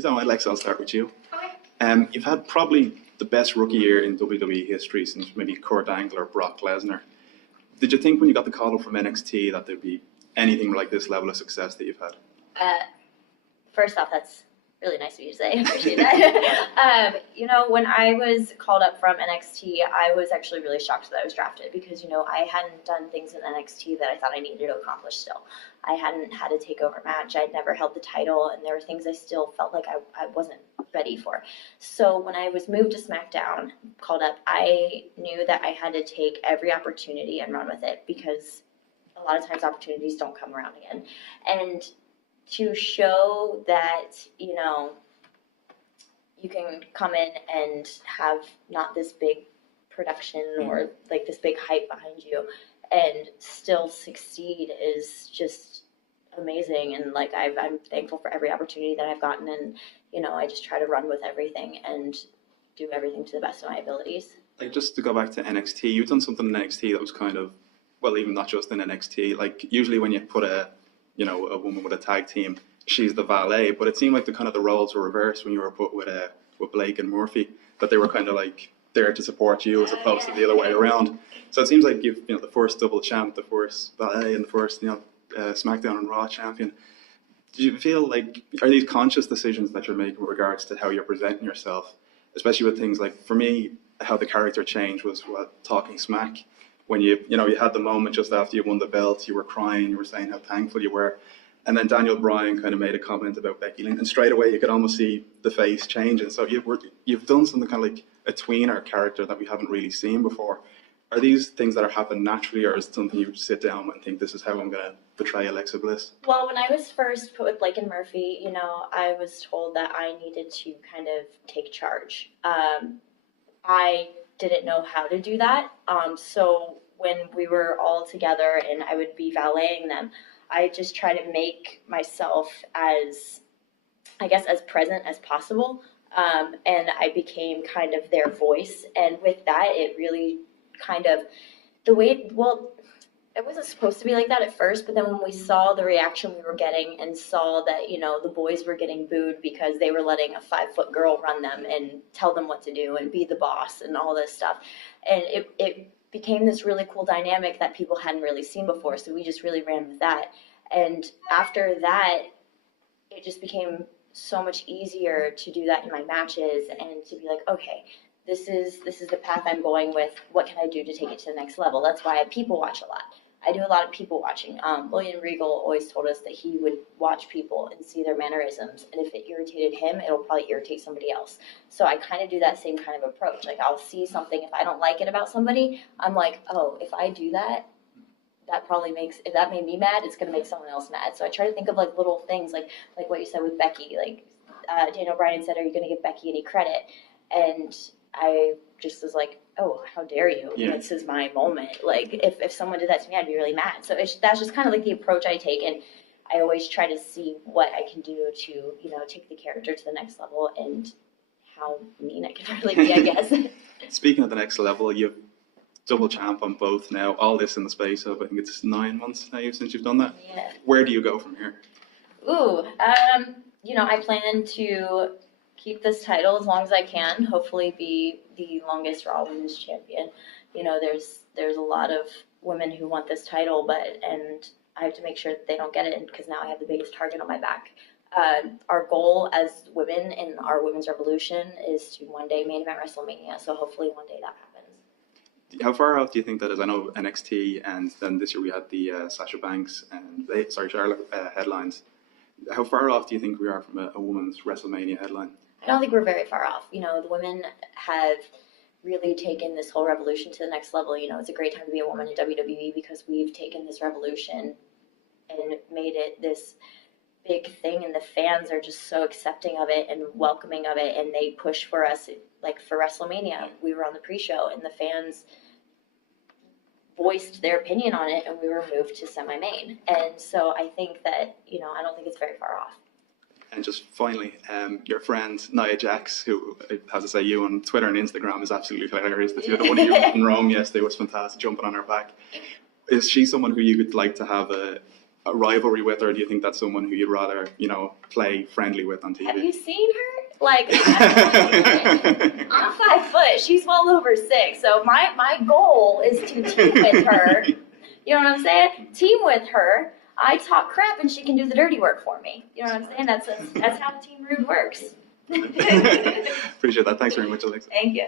So Alex, I'll start with you. Okay. You've had probably the best rookie year in WWE history since maybe Kurt Angle or Brock Lesnar. Did you think when you got the call up from NXT that there'd be anything like this level of success that you've had? First off, that's really nice of you to say. I appreciate that. When I was called up from NXT, I was actually really shocked that I was drafted because, I hadn't done things in NXT that I thought I needed to accomplish still. I hadn't had a takeover match. I'd never held the title, and there were things I still felt like I wasn't ready for. So when I was moved to SmackDown, called up, I knew that I had to take every opportunity and run with it because a lot of times opportunities don't come around again. And to show that, you can come in and have not this big production or like this big hype behind you and still succeed is just amazing. And like, I'm thankful for every opportunity that I've gotten. And, I just try to run with everything and do everything to the best of my abilities. Like, just to go back to NXT, you've done something in NXT that was kind of, well, even not just in NXT, like usually when you put a woman with a tag team, she's the valet, but it seemed like the roles were reversed when you were put with Blake and Murphy, that they were kind of like there to support you as opposed to the other way around. So it seems like you've the first double champ, the first valet, and the first SmackDown and Raw champion. Do you feel like, are these conscious decisions that you're making with regards to how you're presenting yourself, especially with things like, for me, how the character change was talking smack? When you had the moment just after you won the belt, you were crying, you were saying how thankful you were. And then Daniel Bryan kind of made a comment about Becky Lynch, and straight away you could almost see the face changing. So you've done something kind of like a tweener character that we haven't really seen before. Are these things that are happening naturally, or is it something you sit down and think, this is how I'm going to portray Alexa Bliss? Well, when I was first put with Blake and Murphy, I was told that I needed to kind of take charge. I didn't know how to do that. So when we were all together and I would be valeting them, I just try to make myself as present as possible. And I became kind of their voice. And with that, it really kind of, it wasn't supposed to be like that at first, but then when we saw the reaction we were getting and saw that, the boys were getting booed because they were letting a 5-foot girl run them and tell them what to do and be the boss and all this stuff. And it became this really cool dynamic that people hadn't really seen before. So we just really ran with that. And after that, it just became so much easier to do that in my matches and to be like, okay, this is the path I'm going with. What can I do to take it to the next level? That's why I people watch a lot. I do a lot of people watching. William Regal always told us that he would watch people and see their mannerisms, and if it irritated him, it'll probably irritate somebody else. So I kind of do that same kind of approach. Like, I'll see something, if I don't like it about somebody, I'm like, oh, if I do that, if that made me mad, it's going to make someone else mad. So I try to think of like little things, like what you said with Becky. Like Daniel Bryan said, are you going to give Becky any credit? And I just was like, oh, how dare you? Yeah. This is my moment. Like, if someone did that to me, I'd be really mad. So that's just kind of like the approach I take. And I always try to see what I can do to, take the character to the next level and how mean I can really be, I guess. Speaking of the next level, you've double champ on both now. All this in the space of, I think it's 9 months now since you've done that. Yeah. Where do you go from here? I plan to keep this title as long as I can. Hopefully, be the longest Raw Women's Champion. There's a lot of women who want this title, and I have to make sure that they don't get it because now I have the biggest target on my back. Our goal as women in our Women's Revolution is to one day main event WrestleMania. So hopefully one day that happens. How far off do you think that is? I know NXT, and then this year we had the Sasha Banks and Charlotte headlines. How far off do you think we are from a women's WrestleMania headline? I don't think we're very far off. The women have really taken this whole revolution to the next level. It's a great time to be a woman in WWE because we've taken this revolution and made it this big thing, and the fans are just so accepting of it and welcoming of it, and they push for us. Like for WrestleMania, we were on the pre-show, and the fans voiced their opinion on it, and we were moved to semi-main. And so I think that, I don't think it's very far off. And just finally, your friend Nia Jax, who has to say you on Twitter and Instagram is absolutely hilarious. The one of you in Rome yesterday was fantastic, jumping on her back. Is she someone who you would like to have a a rivalry with, or do you think that's someone who you'd rather, play friendly with on TV? Have you seen her? Like, I'm 5 foot. She's well over 6. So my goal is to team with her. You know what I'm saying? Team with her. I talk crap and she can do the dirty work for me. You know what I'm saying? That's how Team Rude works. Appreciate that. Thanks very much, Alexa. Thank you.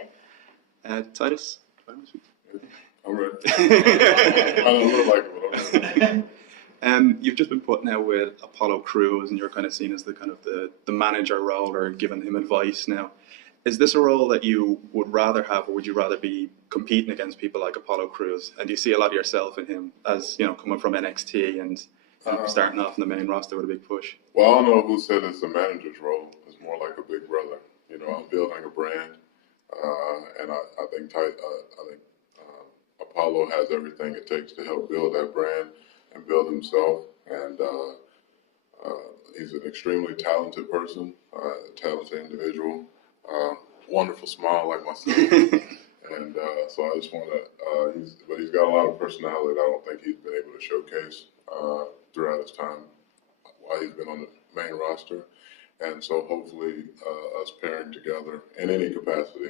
Titus? I'm ready. I don't look like it, but I'm ready. You've just been put now with Apollo Crews, and you're kind of seen as the kind of the manager role, or giving him advice now. Is this a role that you would rather have, or would you rather be competing against people like Apollo Crews? And do you see a lot of yourself in him as, coming from NXT and starting off in the main roster with a big push? Well, I don't know who said it's a manager's role. It's more like a big brother. I'm building a brand, and I think Apollo has everything it takes to help build that brand and build himself. And he's an extremely talented person, a talented individual, wonderful smile like myself. And so I just want to, but he's got a lot of personality that I don't think he's been able to showcase throughout his time while he's been on the main roster. And so hopefully us pairing together in any capacity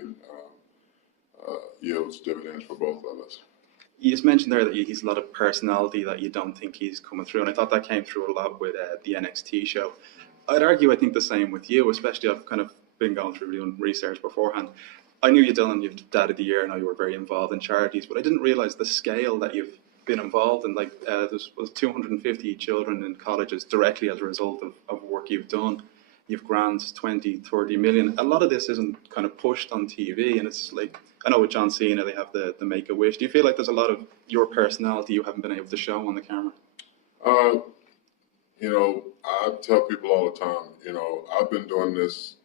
yields dividends for both of us. You just mentioned there that he's a lot of personality that you don't think he's coming through, and I thought that came through a lot with the NXT show. I'd argue I think the same with you, especially I've kind of been going through doing research beforehand. I knew you'd done your Dad of the Year, and you were very involved in charities, but I didn't realize the scale that you've been involved in. Like there was 250 children in colleges directly as a result of work you've done. You've grants 20, 30 million. A lot of this isn't kind of pushed on TV, and it's like, I know with John Cena, they have the Make-A-Wish. Do you feel like there's a lot of your personality you haven't been able to show on the camera? I tell people all the time, I've been doing this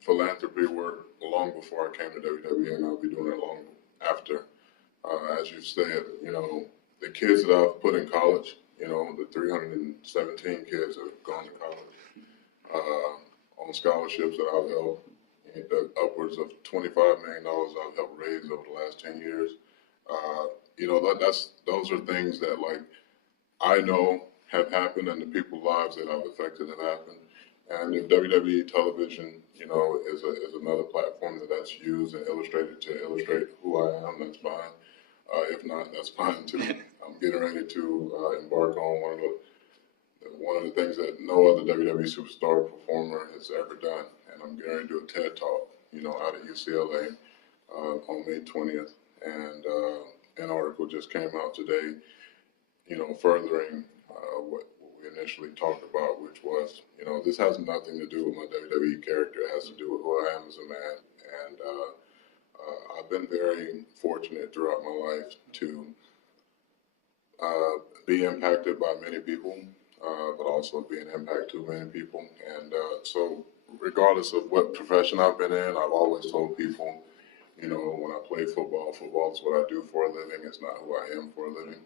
philanthropy work long before I came to WWE, and I'll be doing it long after. As you said, the kids that I've put in college, the 317 kids that have gone to college, on scholarships that I've helped, upwards of $25 million I've helped raise over the last 10 years. Those are things that I know have happened, and the people's lives that I've affected have happened. And if WWE television, is another platform that's used and illustrated to illustrate who I am, that's fine. If not, that's fine too. I'm getting ready to embark on one of the things that no other WWE superstar performer has ever done, and I'm getting ready to do a TED Talk, out at UCLA on May 20th, and an article just came out today, furthering what we initially talked about, which was, this has nothing to do with my WWE character. It has to do with who I am as a man, and I've been very fortunate throughout my life to be impacted by many people, but also be an impact to many people. And so regardless of what profession I've been in, I've always told people, when I play football is what I do for a living. It's not who I am for a living.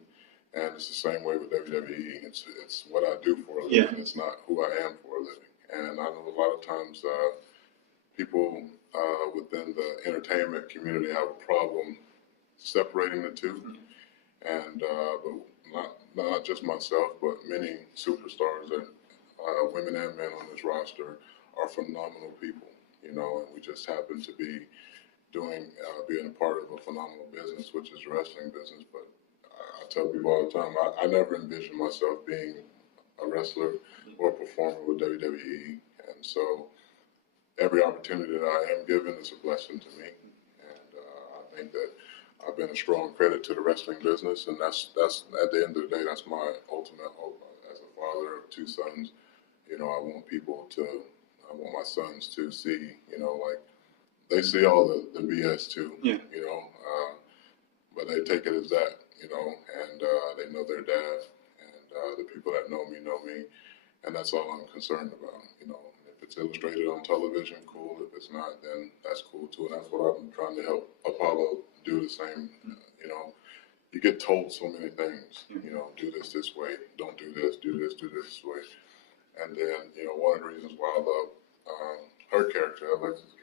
And it's the same way with WWE. It's what I do for a living. Yeah. It's not who I am for a living. And I know a lot of times people within the entertainment community have a problem separating the two. And but not just myself, but many superstars and women and men on this roster are phenomenal people, and we just happen to be being a part of a phenomenal business, which is the wrestling business. But I tell people all the time, I never envisioned myself being a wrestler or a performer with WWE. And so every opportunity that I am given is a blessing to me. And I think that I've been a strong credit to the wrestling business, and that's at the end of the day, that's my ultimate hope. As a father of 2 sons, I want my sons to see, they see all the BS too, yeah. But they take it as that, and they know their dad, and the people that know me, and that's all I'm concerned about, If it's illustrated on television, cool. If it's not, then that's cool too, and that's what I'm trying to help Apollo do the same. You get told so many things, do this way, don't do this, do this way. And then, one of the reasons why I love her character, Alexa's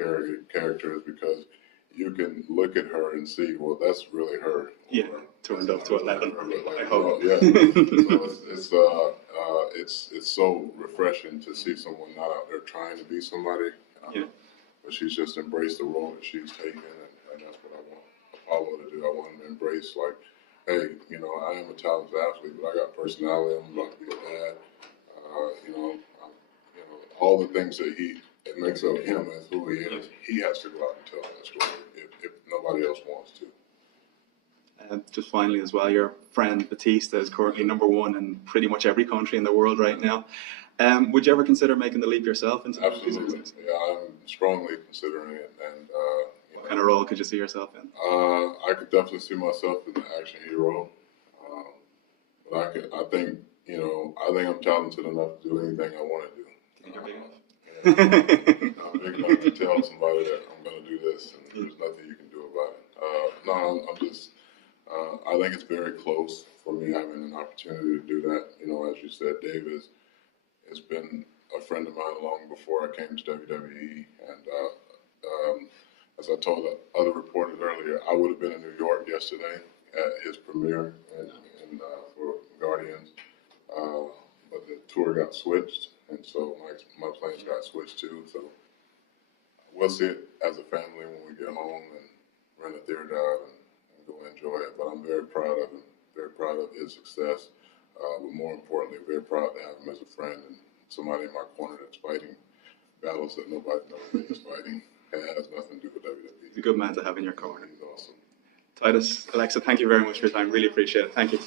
character, is because you can look at her and see, well, that's really her. Yeah, turned up to 11. Yeah. So it's so refreshing to see someone not out there trying to be somebody, Yeah. but she's just embraced the role that she's taken, and that's what I want Apollo to do. I want him to embrace, like, hey, you know, I am a talented athlete, but I got personality. I'm about to be a dad. You know, all the things that it makes of him as who he is. He has to go out and tell that story if nobody else wants to. Just finally as well, your friend Batista is currently #1 in pretty much every country in the world right now. Would you ever consider making the leap yourself into Absolutely. the business? Yeah, I'm strongly considering it, and What kind of role could you see yourself in? I could definitely see myself as an action hero. But I think I'm talented enough to do anything I want to do. You're big enough. I'm big enough to tell somebody that I'm going to do this, and there's nothing you can do about it. No, I'm just. I think it's very close for me having an opportunity to do that. You know, as you said, Dave has been a friend of mine long before I came to WWE, and as I told the other reporters earlier, I would have been in New York yesterday at his premiere for Guardians, but the tour got switched, and so my plans got switched too. So we'll see it as a family when we get home and rent a theater out and go enjoy it. But I'm very proud of him, very proud of his success, but more importantly, very proud to have him as a friend and somebody in my corner that's fighting battles that nobody knows that he's fighting. And that has nothing to do with WWE. He's a good man to have in your corner. He's awesome. Titus, Alexa, thank you very much for your time. Really appreciate it. Thank you.